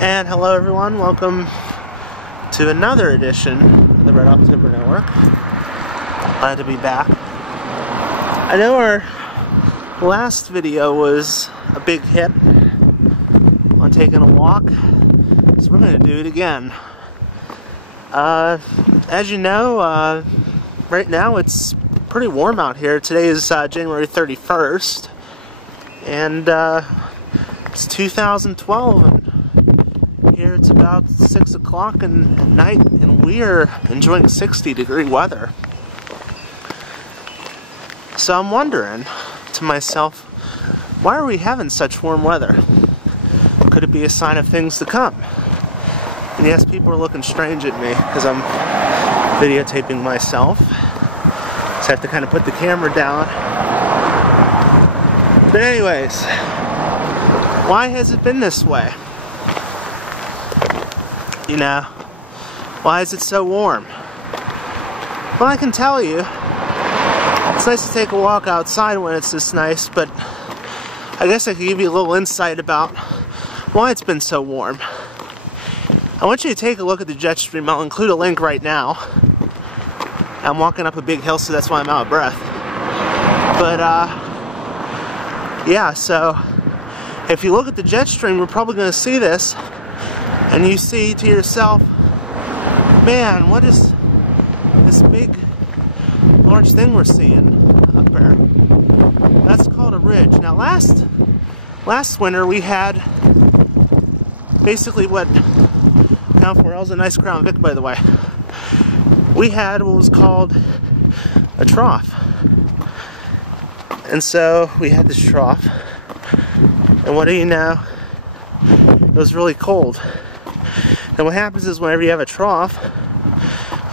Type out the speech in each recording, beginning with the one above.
And hello everyone, welcome to another edition of the Red October Network. Glad to be back. I know our last video was a big hit on taking a walk, so we're going to do it again. As you know, right now it's pretty warm out here. Today is January 31st, and it's 2012, and here it's about 6 o'clock at night, and we are enjoying 60-degree weather. So I'm wondering to myself, why are we having such warm weather? Could it be a sign of things to come? And yes, people are looking strange at me because I'm videotaping myself, so I have to kind of put the camera down. But anyways, why has it been this way? You know, why is it so warm? Well, I can tell you, it's nice to take a walk outside when it's this nice, but I guess I could give you a little insight about why it's been so warm. I want you to take a look at the jet stream. I'll include a link right now. I'm walking up a big hill, so that's why I'm out of breath. But, yeah, so if you look at the jet stream, we're probably going to see this, and you see to yourself, man, what is this big, large thing we're seeing up there? That's called a ridge. Now, last winter we had basically what, now for was a nice Crown Vic, by the way. We had what was called a trough, and so we had this trough, and what do you know? It was really cold. And what happens is whenever you have a trough,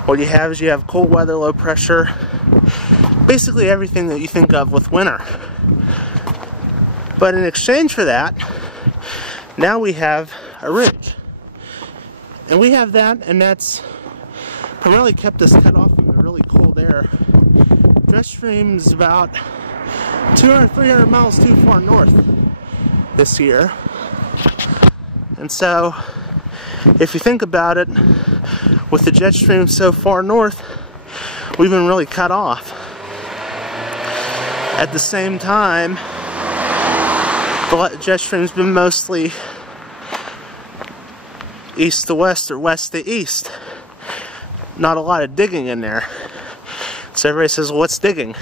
what you have is you have cold weather, low pressure, basically everything that you think of with winter. But in exchange for that, now we have a ridge. And we have that, and that's primarily kept us cut off from the really cold air. Jet stream is about 200, 300 miles too far north this year. And so, if you think about it, with the jet stream so far north, we've been really cut off. At the same time, the jet stream's been mostly east to west or west to east. Not a lot of digging in there. So everybody says, well, what's digging?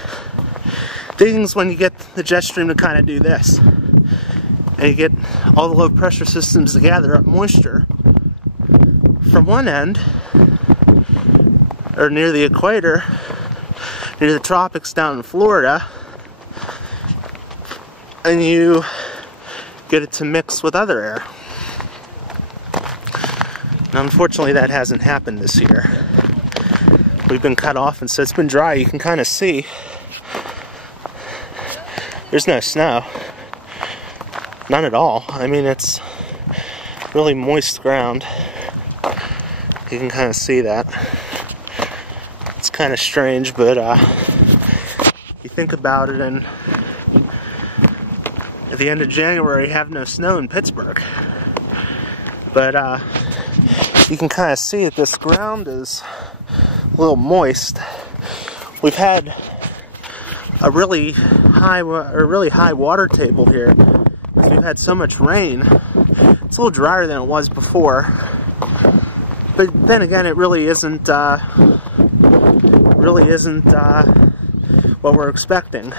Digging's when you get the jet stream to kind of do this. And you get all the low pressure systems to gather up moisture from one end, or near the equator, near the tropics down in Florida, and you get it to mix with other air. Now, unfortunately, that hasn't happened this year. We've been cut off, and so it's been dry. You can kind of see there's no snow. None at all. I mean, it's really moist ground. You can kind of see that. It's kind of strange, but you think about it, and at the end of January, you have no snow in Pittsburgh. But you can kind of see that this ground is a little moist. We've had a really high water table here. We've had so much rain. It's a little drier than it was before, but then again, it really isn't what we're expecting.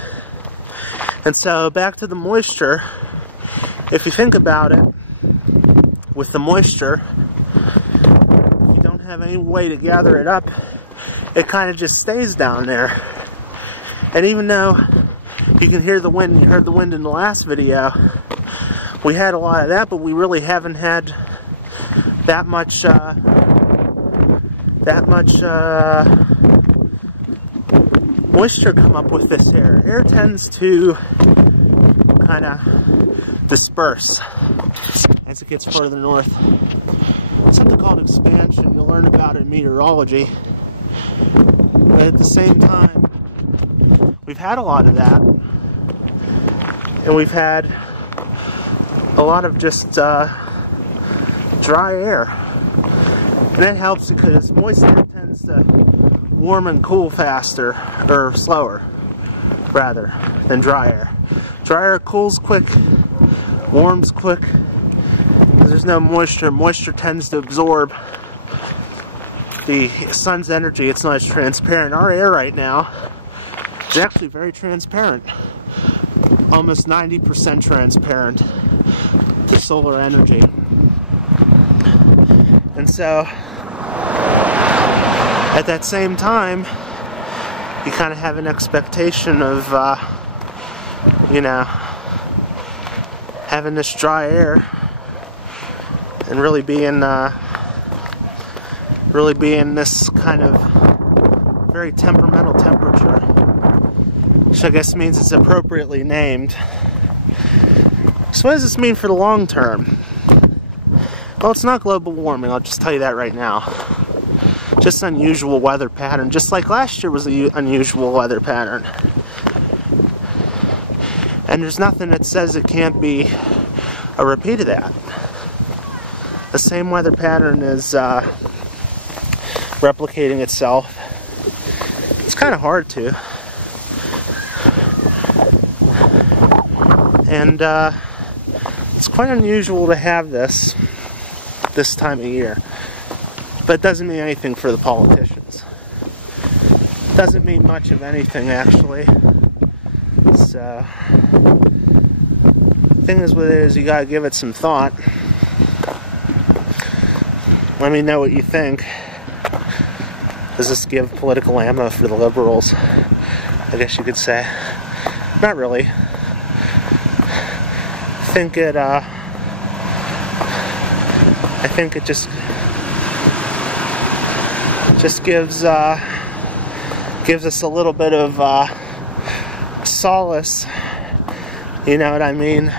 And so back to the moisture. If you think about it, with the moisture, if you don't have any way to gather it up, it kind of just stays down there. And even though you can hear the wind, you heard the wind in the last video, we had a lot of that, but we really haven't had that much moisture come up with this air. Air tends to kind of disperse as it gets further north. It's something called expansion. You'll learn about it in meteorology. But at the same time, we've had a lot of that, and we've had a lot of just dry air. And that helps because moisture tends to warm and cool faster, or slower, rather, than dry air. Dry air cools quick, warms quick, because there's no moisture. Moisture tends to absorb the sun's energy. It's not as transparent. Our air right now is actually very transparent. Almost 90% transparent to solar energy. And so, at that same time, you kind of have an expectation of, you know, having this dry air and really being this kind of very temperamental temperature, which I guess means it's appropriately named. So what does this mean for the long term? Well, it's not global warming, I'll just tell you that right now. Just unusual weather pattern, just like last year was an unusual weather pattern. And there's nothing that says it can't be a repeat of that. The same weather pattern is replicating itself. It's kind of hard to. And it's quite unusual to have this time of year. But it doesn't mean anything for the politicians. It doesn't mean much of anything, actually. So, the thing is with it is you gotta give it some thought. Let me know what you think. Does this give political ammo for the liberals? I guess you could say. Not really. I think it just gives us a little bit of solace. You know what I mean?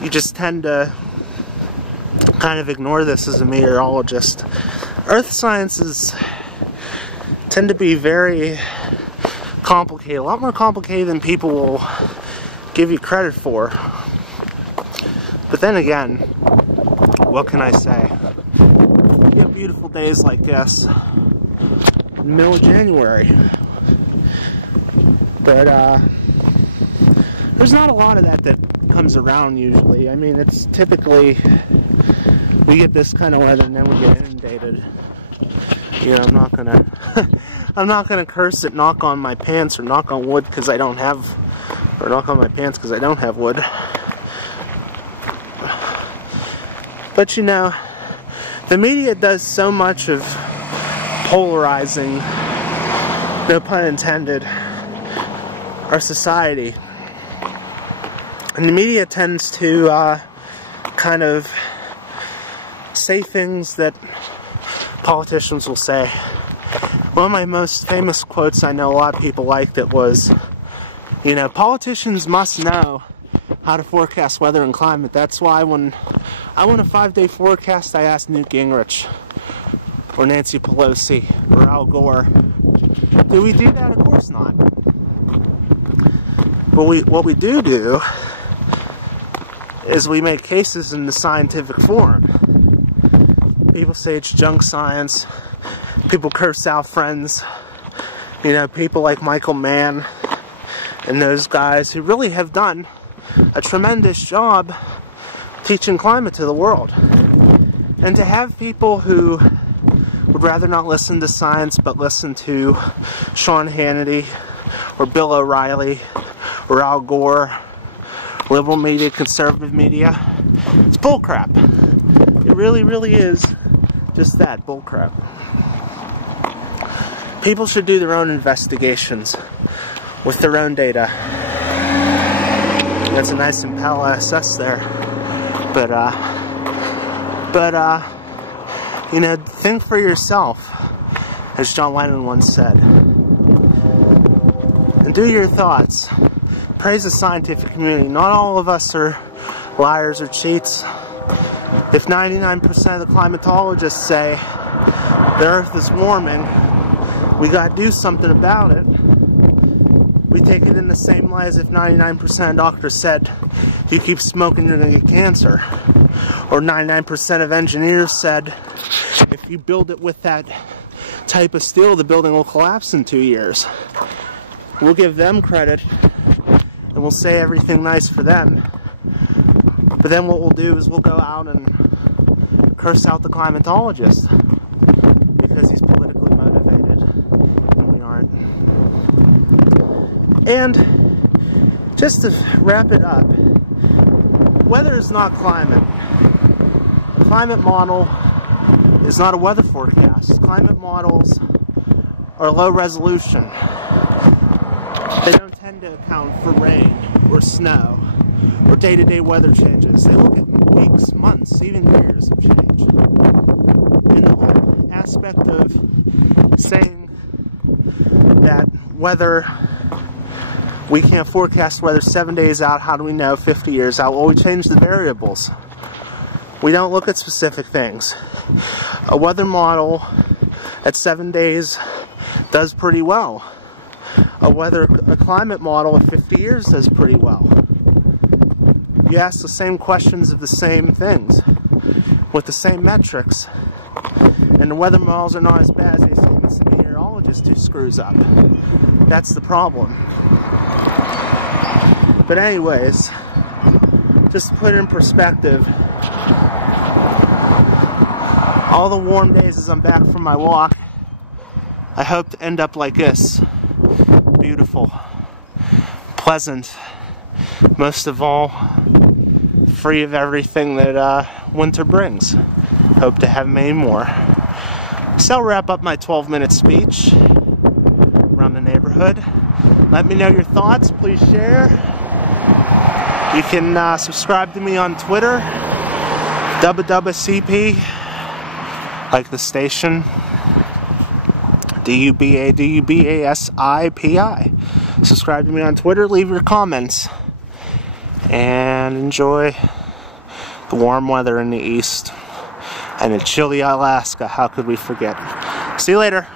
You just tend to kind of ignore this as a meteorologist. Earth sciences tend to be very complicated, a lot more complicated than people will give you credit for. But then again, what can I say? You get beautiful days like this in the middle of January. But there's not a lot of that comes around usually. I mean, it's typically we get this kind of weather and then we get inundated. You know, I'm not gonna curse it, knock on my pants, or knock on wood because I don't have, or knock on my pants because I don't have wood. But you know, the media does so much of polarizing, no pun intended, our society. And the media tends to kind of say things that politicians will say. One of my most famous quotes I know a lot of people liked it was, you know, politicians must know how to forecast weather and climate. That's why when I want a 5-day forecast, I ask Newt Gingrich or Nancy Pelosi or Al Gore. Do we do that? Of course not. But what we do is we make cases in the scientific forum. People say it's junk science. People curse our friends. You know, people like Michael Mann and those guys who really have done a tremendous job teaching climate to the world. And to have people who would rather not listen to science but listen to Sean Hannity or Bill O'Reilly or Al Gore, liberal media, conservative media, it's bullcrap. It really, really is just that, bullcrap. People should do their own investigations with their own data. That's a nice Impel SS there. But you know, think for yourself, as John Lennon once said. And do your thoughts. Praise the scientific community. Not all of us are liars or cheats. If 99% of the climatologists say the Earth is warming, we gotta do something about it. We take it in the same light as if 99% of doctors said, you keep smoking, you're gonna get cancer. or 99% of engineers said, if you build it with that type of steel, the building will collapse in 2 years. We'll give them credit, and we'll say everything nice for them. But then what we'll do is we'll go out and curse out the climatologist because he's politically motivated and we aren't. And just to wrap it up, weather is not climate. A climate model is not a weather forecast. Climate models are low resolution. They don't tend to account for rain or snow or day-to-day weather changes. They look at weeks, months, even years of change. And the whole aspect of saying that weather, we can't forecast weather 7 days out, how do we know 50 years out? Well, we change the variables. We don't look at specific things. A weather model at 7 days does pretty well. A climate model at 50 years does pretty well. You ask the same questions of the same things with the same metrics, and the weather models are not as bad as they seem. It's the meteorologist who screws up. That's the problem. But anyways, just to put it in perspective, all the warm days as I'm back from my walk, I hope to end up like this. Beautiful, pleasant, most of all, free of everything that winter brings. Hope to have many more. So I'll wrap up my 12-minute speech around the neighborhood. Let me know your thoughts. Please share. You can subscribe to me on Twitter, WWCP, like the station, DUBASIPI. Subscribe to me on Twitter, leave your comments, and enjoy the warm weather in the east and in chilly Alaska. How could we forget? See you later.